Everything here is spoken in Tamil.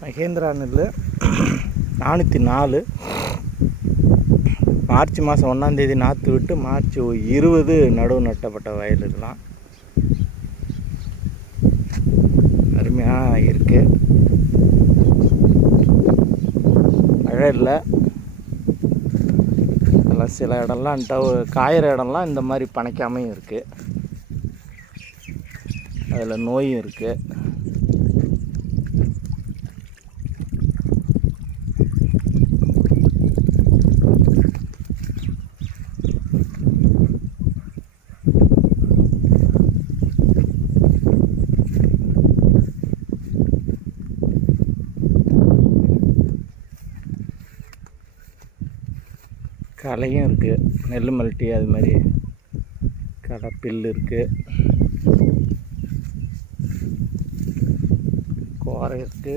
மகேந்திரா நெல் 404. மார்ச் மாதம் 1ஆம் தேதி நாற்று விட்டு மார்ச் 20 நடவு நட்டப்பட்ட வயல் இருக்கலாம். அருமையாக இருக்குது. மழை இல்லை. அதில் சில இடம்லாம் காயிற இடம்லாம் இந்த மாதிரி பனைக்காமையும் இருக்குது. அதில் நோயும் இருக்குது. களையும் இருக்குது. நெல் மல்ட்டி அது மாதிரி களை பில் இருக்குது. கோரை இருக்குது.